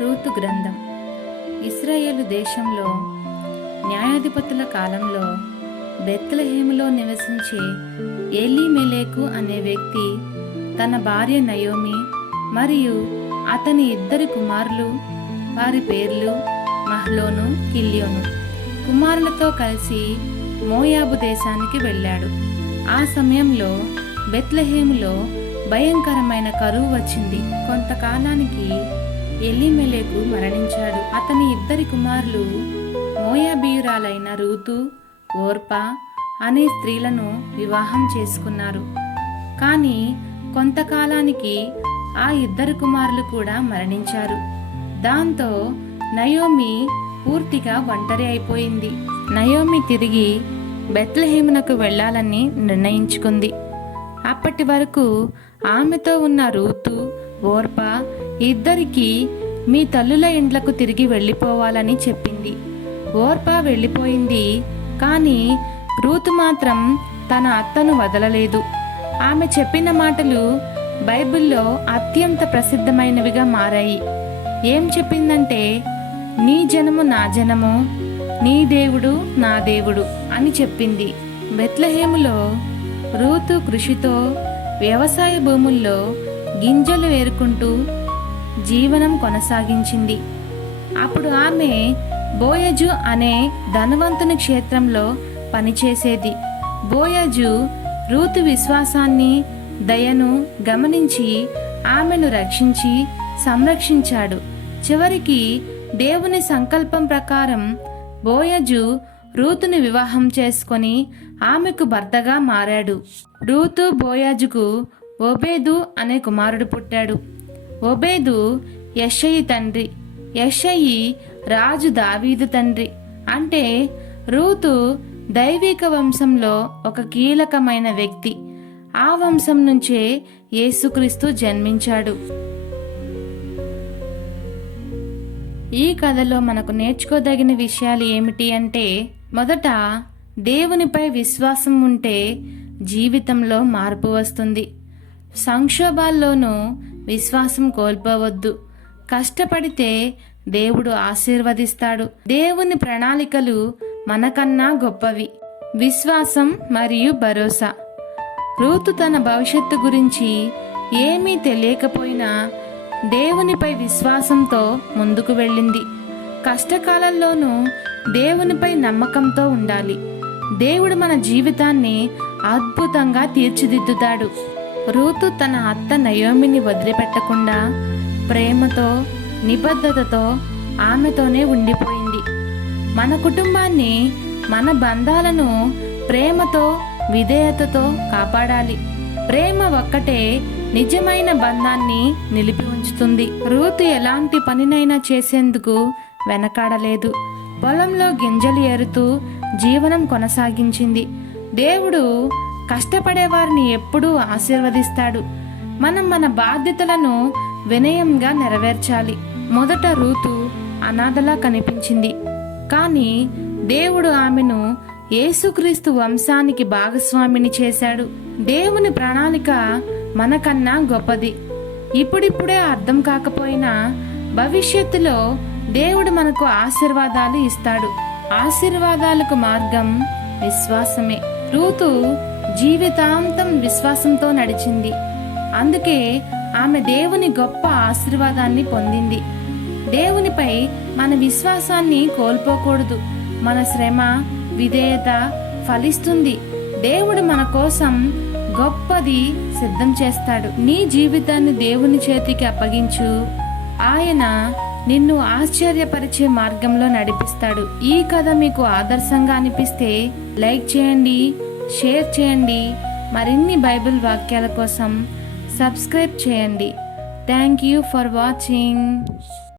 Ruth గ్రంథం. ఇస్రాయేలు దేశంలో న్యాయాధిపతుల కాలంలో బెత్లహేములో నివసించే ఎలీమెలేకు అనే వ్యక్తి తన భార్య నయోమి మరియు అతని ఇద్దరి కుమారులు వారి పేర్లు మహ్లోను కిల్యోను కుమారులతో కలిసి మోయాబు దేశానికి వెళ్ళాడు. ఆ సమయంలో బెత్లహేములో భయంకరమైన కరువు వచ్చింది. కొంతకాలానికి ఎల్లిమెలేకు మరణించాడు. అతని ఇద్దరి కుమారులు మోయాబీయురాలైన రూతు ఓర్పా అనే స్త్రీలను వివాహం చేసుకున్నారు. కానీ కొంతకాలానికి ఆ ఇద్దరు కుమారులు కూడా మరణించారు. దాంతో నయోమి పూర్తిగా ఒంటరి అయిపోయింది. నయోమి తిరిగి బెత్లహేమునకు వెళ్ళాలని నిర్ణయించుకుంది. అప్పటి వరకు ఆమెతో ఉన్న రూతు ఓర్ప ఇద్దరికీ మీ తల్లుల ఇండ్లకు తిరిగి వెళ్ళిపోవాలని చెప్పింది. ఓర్ప వెళ్ళిపోయింది కానీ రూతు మాత్రం తన అత్తను వదలలేదు. ఆమె చెప్పిన మాటలు బైబిల్లో అత్యంత ప్రసిద్ధమైనవిగా మారాయి. ఏం చెప్పిందంటే నీ జనము నా జనము నీ దేవుడు నా దేవుడు అని చెప్పింది. బెత్లహేములో రూతు కృషితో వ్యవసాయ భూముల్లో గింజలు ఏరుకుంటూ జీవనం కొనసాగించింది. అప్పుడు ఆమె బోయజు అనే ధనవంతుని క్షేత్రంలో పనిచేసేది. బోయజు రూతు విశ్వాసాన్ని దయను గమనించి ఆమెను రక్షించి సంరక్షించాడు. చివరికి దేవుని సంకల్పం ప్రకారం బోయజు రూతుని వివాహం చేసుకొని ఆమెకు భర్తగా మారాడు. రూతు బోయాజుకు ఒబేదు అనే కుమారుడు పుట్టాడు. ఒబేదు యషయి తండ్రి. యషయి రాజు దావీదు తండ్రి. అంటే రూతు దైవిక వంశంలో ఒక కీలకమైన వ్యక్తి. ఆ వంశం నుంచే యేసుక్రీస్తు జన్మించాడు. ఈ కథలో మనకు నేర్చుకోదగిన విషయాలు ఏమిటి అంటే మొదట దేవునిపై విశ్వాసం ఉంటే జీవితంలో మార్పు వస్తుంది. సంక్షోభాల్లోనూ విశ్వాసం కోల్పోవద్దు. కష్టపడితే దేవుడు ఆశీర్వదిస్తాడు. దేవుని ప్రణాళికలు మనకన్నా గొప్పవి. విశ్వాసం మరియు భరోసా. రూతు తన భవిష్యత్తు గురించి ఏమీ తెలియకపోయినా దేవునిపై విశ్వాసంతో ముందుకు వెళ్ళింది. కష్టకాలంలోనూ దేవునిపై నమ్మకంతో ఉండాలి. దేవుడు మన జీవితాన్ని అద్భుతంగా తీర్చిదిద్దుతాడు. రూతు తన అత్త నయోమిని వదిలిపెట్టకుండా ప్రేమతో నిబద్ధతతో ఆమెతోనే ఉండిపోయింది. మన కుటుంబాన్ని మన బంధాలను ప్రేమతో విధేయతతో కాపాడాలి. ప్రేమ ఒక్కటే నిజమైన బంధాన్ని నిలిపి ఉంచుతుంది. రూతు ఎలాంటి పనినైనా చేసేందుకు వెనకాడలేదు. పొలంలో గింజలు ఏరుతూ జీవనం కొనసాగించింది. దేవుడు కష్టపడే వారిని ఎప్పుడూ ఆశీర్వదిస్తాడు. మనం మన బాధ్యతలను వినయంగా నెరవేర్చాలి. మొదట రూతు అనాథలా కనిపించింది. కానీ దేవుడు ఆమెను యేసుక్రీస్తు వంశానికి భాగస్వామిని చేశాడు. దేవుని ప్రణాళిక మనకన్నా గొప్పది. ఇప్పుడిప్పుడే అర్థం కాకపోయినా భవిష్యత్తులో దేవుడు మనకు ఆశీర్వాదాలు ఇస్తాడు. ఆశీర్వాదాలకు మార్గం విశ్వాసమే. రూతు జీవితాంతం విశ్వాసంతో నడిచింది. అందుకే ఆమె దేవుని గొప్ప ఆశీర్వాదాన్ని పొందింది. దేవునిపై మన విశ్వాసాన్ని కోల్పోకూడదు. మన శ్రమ విధేయత ఫలిస్తుంది. దేవుడు మన కోసం గొప్పది సిద్ధం చేస్తాడు. నీ జీవితాన్ని దేవుని చేతికి అప్పగించు. ఆయన నిన్ను ఆశ్చర్యపరిచే మార్గంలో నడిపిస్తాడు. ఈ కథ మీకు ఆదర్శంగా అనిపిస్తే లైక్ చేయండి. షేర్ చేయండి. మరిన్ని బైబిల్ వాక్యాల కోసం సబ్స్క్రైబ్ చేయండి. Thank you for watching.